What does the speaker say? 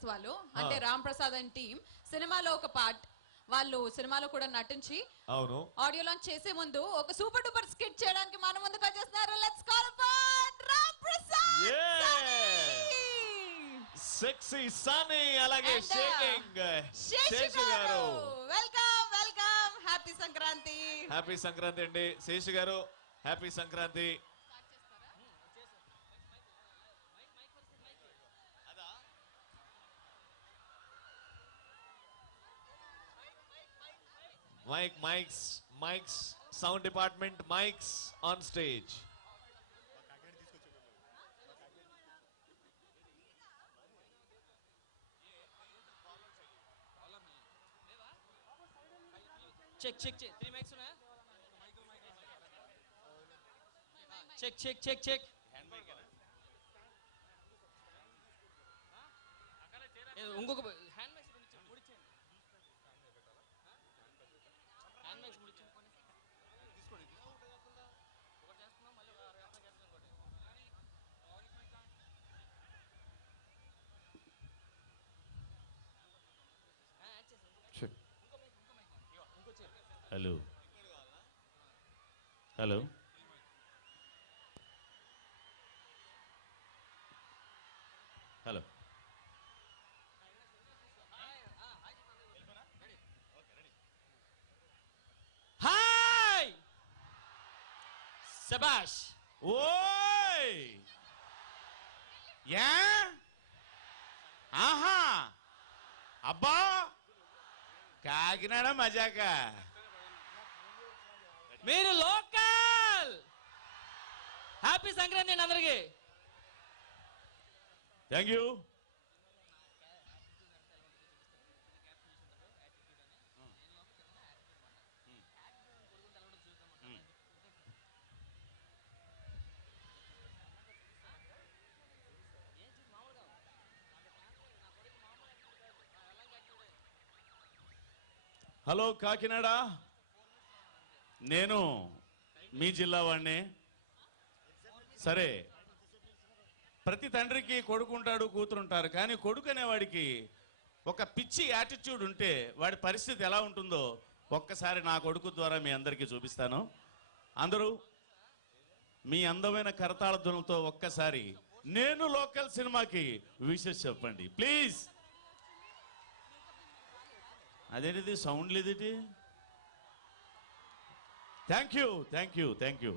Trust వాళ్ళు అంటే Ram Prasad and team సినిమాలో ఒక పార్ట్ వాళ్ళు సినిమాలో కూడా నటించి అవును ఆడియో లాంచ్ చేసే ముందు ఒక సూపర్ డూపర్ స్కిట్ చేయడానికి మన ముందుకు వచ్చేస్తున్నారు. Let's call upon Ram Prasad sexy Sunny అలాగే షేకింగ్ శేషు గారు. Welcome welcome. Happy Sankranti. Happy Sankranti అండి శేషు గారు. Happy Sankranti. Mics, sound department, mics on stage. Check. 3 mics unaya? Check. Hand mic hai na? ఇంకొక హ్యాండ్ మైక్స్ ముడిచేయండి. హ్యాండ్ మైక్స్ ముడిచేయండి. తీసుకోండి. ఒకటి చేస్తున్నాం మళ్ళీ హలో హాయ్ శబాష్. ఓయ్ యా ఆహా అబ్బా కాకినాడ మజాక. మీరు లోకల్. హ్యాపీ సంక్రాంతి అండి అందరికి. Thank you. హలో కాకినాడ, నేను మీ జిల్లా వాడిని. సరే, ప్రతి తండ్రికి కొడుకుంటాడు కూతురుంటారు, కానీ కొడుకు అనేవాడికి ఒక పిచ్చి యాటిట్యూడ్ ఉంటే వాడి పరిస్థితి ఎలా ఉంటుందో ఒక్కసారి నా కొడుకు ద్వారా మీ అందరికీ చూపిస్తాను. అందరూ మీ అందమైన కరతాళ ధ్వనులతో ఒక్కసారి నేను లోకల్ సినిమాకి విషెస్ చెప్పండి ప్లీజ్. అదేంటిది సౌండ్ లేదేంటి? Thank you.